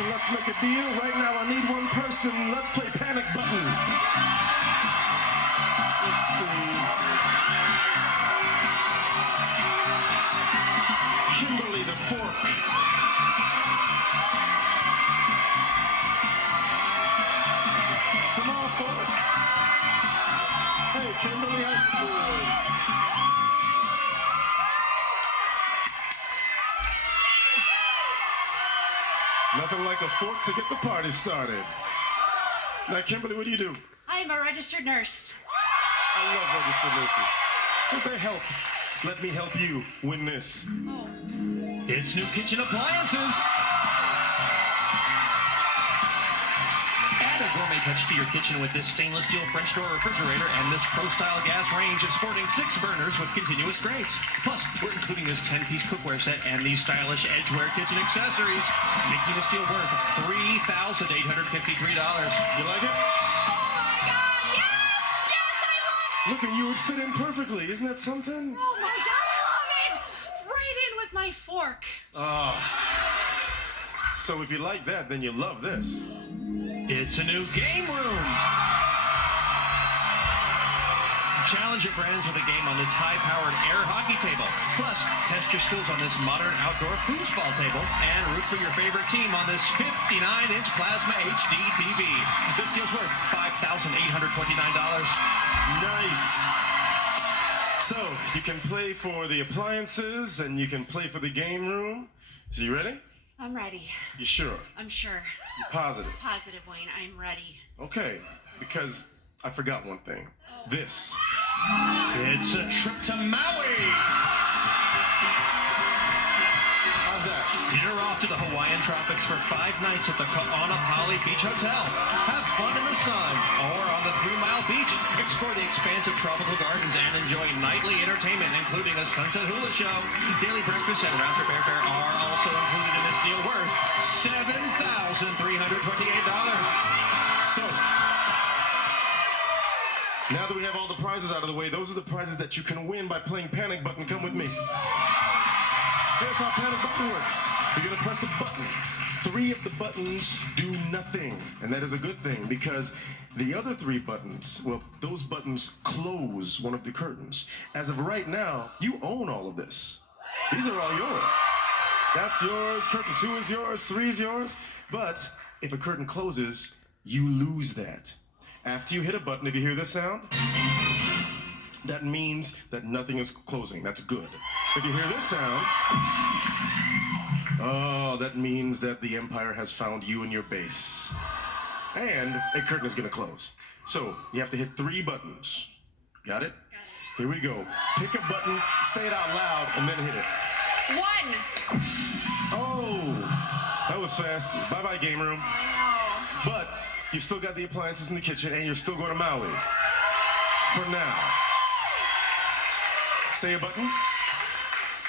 and let's make a deal. Right now I need one person. Let's play Panic Button. Let's see. Kimberly the Fork. Come on, Fork. Hey, Kimberly, how you doing? Nothing like a fork to get the party started. Now, Kimberly, what do you do? I'm a registered nurse. I love registered nurses because they help. Let me help you win this. Oh. It's new kitchen appliances. Add a gourmet touch to your kitchen with this stainless steel French door refrigerator and this pro-style gas range sporting 6 burners with continuous grates. Plus, we're including this 10-piece cookware set and these stylish Edgeware kitchen accessories, making this deal worth $3,853. You like it? Look, and you would fit in perfectly. Isn't that something? Oh my God, I love it! Right in with my fork. Oh. So if you like that, then you love this. It's a new game room. Challenge your friends with a game on this high-powered air hockey table. Plus, test your skills on this modern outdoor foosball table and root for your favorite team on this 59-inch plasma HD TV. This deal's worth $5,829. Nice. So, you can play for the appliances and you can play for the game room. So, you ready? I'm ready. You sure? I'm sure. You positive? Positive, Wayne. I'm ready. Okay, because I forgot one thing. This. It's a trip to Maui. How's that? You're off to the Hawaiian tropics for 5 nights at the Ka'anapali Beach Hotel. Have fun in the sun or on the 3-mile beach. Explore the expansive tropical gardens and enjoy nightly entertainment, including a sunset hula show. Daily breakfast and round-trip airfare are also included in this deal worth $7,328. So, now that we have all the prizes out of the way, those are the prizes that you can win by playing Panic Button. Come with me. Here's how Panic Button works. You're going to press a button. 3 of the buttons do nothing. And that is a good thing because the other 3 buttons, well, those buttons close one of the curtains. As of right now, you own all of this. These are all yours. That's yours. Curtain 2 is yours. 3 is yours. But if a curtain closes, you lose that. After you hit a button, if you hear this sound, that means that nothing is closing. That's good. If you hear this sound, oh, that means that the Empire has found you and your base. And a curtain is going to close. So you have to hit 3 buttons. Got it? Here we go. Pick a button, say it out loud, and then hit it. 1. Oh, that was fast. Bye-bye, game room. But you've still got the appliances in the kitchen, and you're still going to Maui. For now. Say a button.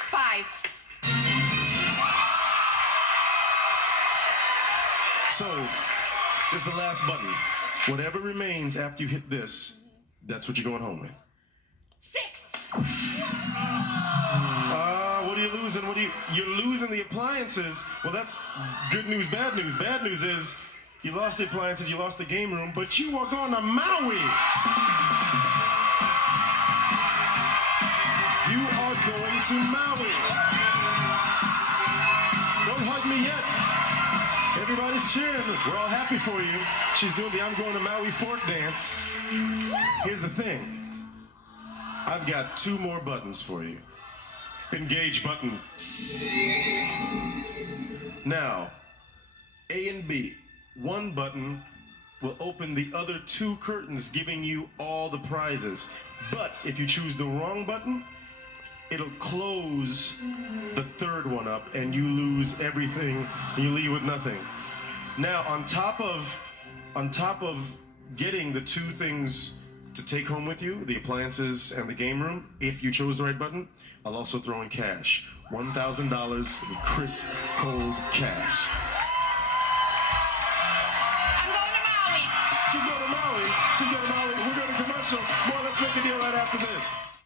5. So, this is the last button. Whatever remains after you hit this, that's what you're going home with. 6. What are you losing? You're losing the appliances. Well, that's good news, bad news. Bad news is you lost the appliances, you lost the game room, but you are going to Maui. You are going to Maui. Don't hug me yet. Everybody's cheering. We're all happy for you. She's doing the I'm going to Maui fork dance. Here's the thing. I've got 2 more buttons for you. Engage button. Now, A and B. 1 button will open the other 2 curtains, giving you all the prizes. But if you choose the wrong button, it'll close the 3rd one up and you lose everything and you leave with nothing. Now, on top of getting the 2 things to take home with you, the appliances and the game room, if you chose the right button, I'll also throw in cash. $1,000 in crisp, cold cash. I'm going to Maui. She's going to Maui. She's going to Maui. We're going to commercial. More, let's make a deal right after this.